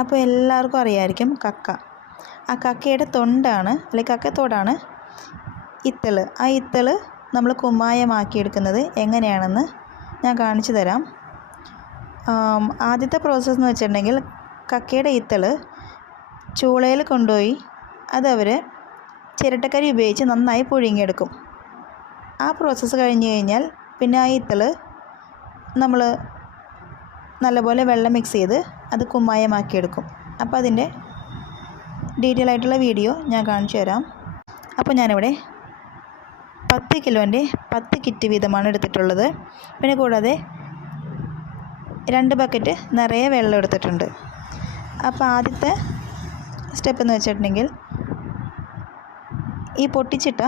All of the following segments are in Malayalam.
അപ്പോൾ എല്ലാവർക്കും അറിയാമായിരിക്കും കക്ക. ആ കക്കയുടെ തൊണ്ടാണ് അല്ലെങ്കിൽ കക്കത്തോടാണ് ഇത്തള്. ആ ഇത്തള് നമ്മൾ കുമ്മായമാക്കിയെടുക്കുന്നത് എങ്ങനെയാണെന്ന് ഞാൻ കാണിച്ചു തരാം. ആദ്യത്തെ പ്രോസസ്സ് എന്ന് വെച്ചിട്ടുണ്ടെങ്കിൽ കക്കയുടെ ഇത്തള് ചൂളയിൽ കൊണ്ടുപോയി അതവർ ചിരട്ടക്കരി ഉപയോഗിച്ച് നന്നായി പുഴുങ്ങിയെടുക്കും. ആ പ്രോസസ്സ് കഴിഞ്ഞ് കഴിഞ്ഞാൽ പിന്നെ ആ ഇത്തള് നമ്മൾ നല്ലപോലെ വെള്ളം മിക്സ് ചെയ്ത് അത് കുമ്മായമാക്കിയെടുക്കും. അപ്പോൾ അതിൻ്റെ ഡീറ്റെയിൽ ആയിട്ടുള്ള വീഡിയോ ഞാൻ കാണിച്ചു തരാം. അപ്പോൾ ഞാനിവിടെ 10 കിലോൻ്റെ 10 കിറ്റ് വീതമാണ് എടുത്തിട്ടുള്ളത്. പിന്നെ കൂടാതെ 2 ബക്കറ്റ് നിറയെ വെള്ളം എടുത്തിട്ടുണ്ട്. അപ്പോൾ ആദ്യത്തെ സ്റ്റെപ്പ് എന്ന് വെച്ചിട്ടുണ്ടെങ്കിൽ ഈ പൊട്ടിച്ചിട്ട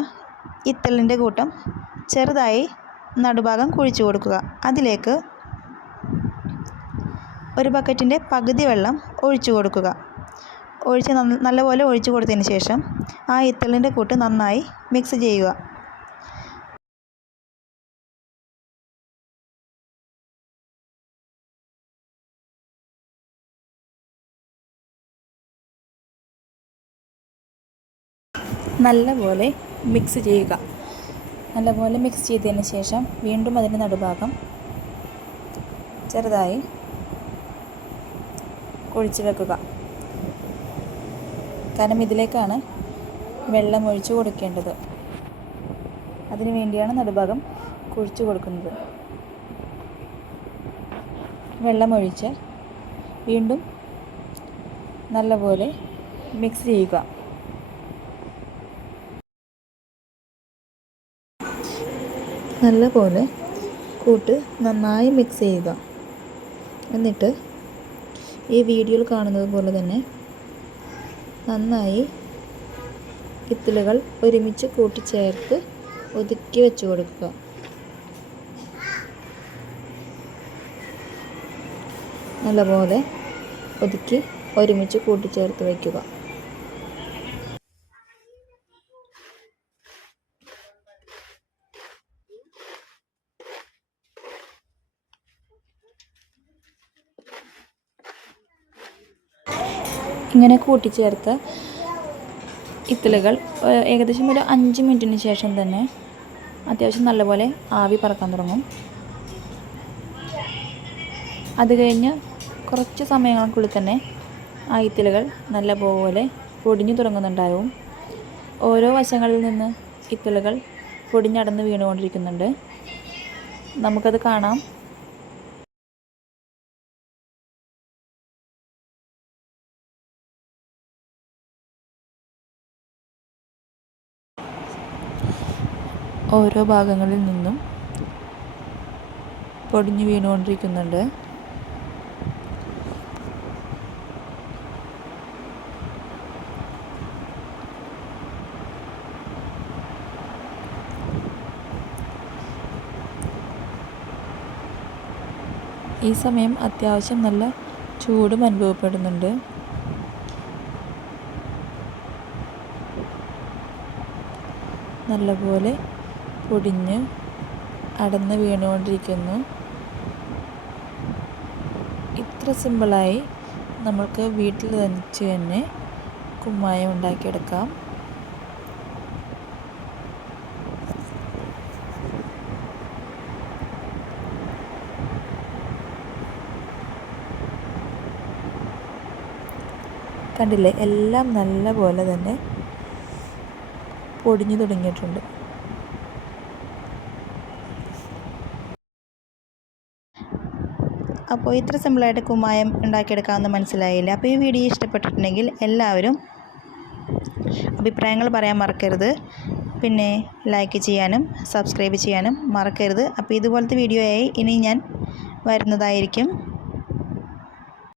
ഇത്തളിൻ്റെ കൂട്ടം ചെറുതായി നടുഭാഗം കുഴിച്ചു കൊടുക്കുക. അതിലേക്ക് 1 ബക്കറ്റിൻ്റെ പകുതി വെള്ളം ഒഴിച്ചു കൊടുക്കുക. നല്ലപോലെ ഒഴിച്ചു കൊടുത്തതിന് ശേഷം ആ ഇത്തളിൻ്റെ കൂട്ട് നന്നായി മിക്സ് ചെയ്യുക. നല്ലപോലെ മിക്സ് ചെയ്യുക. നല്ലപോലെ മിക്സ് ചെയ്തതിന് ശേഷം വീണ്ടും അതിൻ്റെ നടുഭാഗം ചെറുതായി കുഴിച്ച് വെക്കുക. കാരണം ഇതിലേക്കാണ് വെള്ളം ഒഴിച്ചു കൊടുക്കേണ്ടത്. അതിനു വേണ്ടിയാണ് നടുഭാഗം കുഴിച്ചു കൊടുക്കുന്നത്. വെള്ളമൊഴിച്ച് വീണ്ടും നല്ലപോലെ മിക്സ് ചെയ്യുക. നല്ലപോലെ കൂട്ട് നന്നായി മിക്സ് ചെയ്യുക. എന്നിട്ട് ഈ വീഡിയോയിൽ കാണുന്നത് പോലെ തന്നെ നന്നായി ഇത്തളുകൾ ഒരുമിച്ച് കൂട്ടിച്ചേർത്ത് ഒതുക്കി വെച്ച് കൊടുക്കുക. നല്ലപോലെ ഒതുക്കി ഒരുമിച്ച് കൂട്ടിച്ചേർത്ത് വയ്ക്കുക. ഇങ്ങനെ കൂട്ടിച്ചേർത്ത ഇത്തളുകൾ ഏകദേശം ഒരു 5 മിനിറ്റിന് ശേഷം തന്നെ അത്യാവശ്യം നല്ലപോലെ ആവി പറക്കാൻ തുടങ്ങും. അത് കഴിഞ്ഞ് കുറച്ച് സമയങ്ങൾക്കുള്ളിൽ തന്നെ ആ ഇത്തളുകൾ നല്ലപോലെ പൊടിഞ്ഞു തുടങ്ങുന്നുണ്ടാവും. ഓരോ വശങ്ങളിൽ നിന്ന് ഇത്തളുകൾ പൊടിഞ്ഞടന്ന് വീണുകൊണ്ടിരിക്കുന്നുണ്ട്. നമുക്കത് കാണാം. ഓരോ ഭാഗങ്ങളിൽ നിന്നും പൊടിഞ്ഞു വീണുകൊണ്ടിരിക്കുന്നുണ്ട്. ഈ സമയം അത്യാവശ്യം നല്ല ചൂടും അനുഭവപ്പെടുന്നുണ്ട്. നല്ലപോലെ പൊടിഞ്ഞ് അടന്ന് വീണുകൊണ്ടിരിക്കുന്നു. ഇത്ര സിമ്പിളായി നമ്മൾക്ക് വീട്ടിൽ വെച്ച് തന്നെ കുമ്മായം ഉണ്ടാക്കിയെടുക്കാം. കണ്ടില്ലേ, എല്ലാം നല്ല പോലെ തന്നെ പൊടിഞ്ഞു തുടങ്ങിയിട്ടുണ്ട്. അപ്പോൾ ഇത്ര സിമ്പിളായിട്ട് കുമ്മായം ഉണ്ടാക്കിയെടുക്കാമെന്ന് മനസ്സിലായില്ല. അപ്പോൾ ഈ വീഡിയോ ഇഷ്ടപ്പെട്ടിട്ടുണ്ടെങ്കിൽ എല്ലാവരും അഭിപ്രായങ്ങൾ പറയാൻ മറക്കരുത്. പിന്നെ ലൈക്ക് ചെയ്യാനും സബ്സ്ക്രൈബ് ചെയ്യാനും മറക്കരുത്. അപ്പോൾ ഇതുപോലത്തെ വീഡിയോയായി ഇനി ഞാൻ വരുന്നതായിരിക്കും.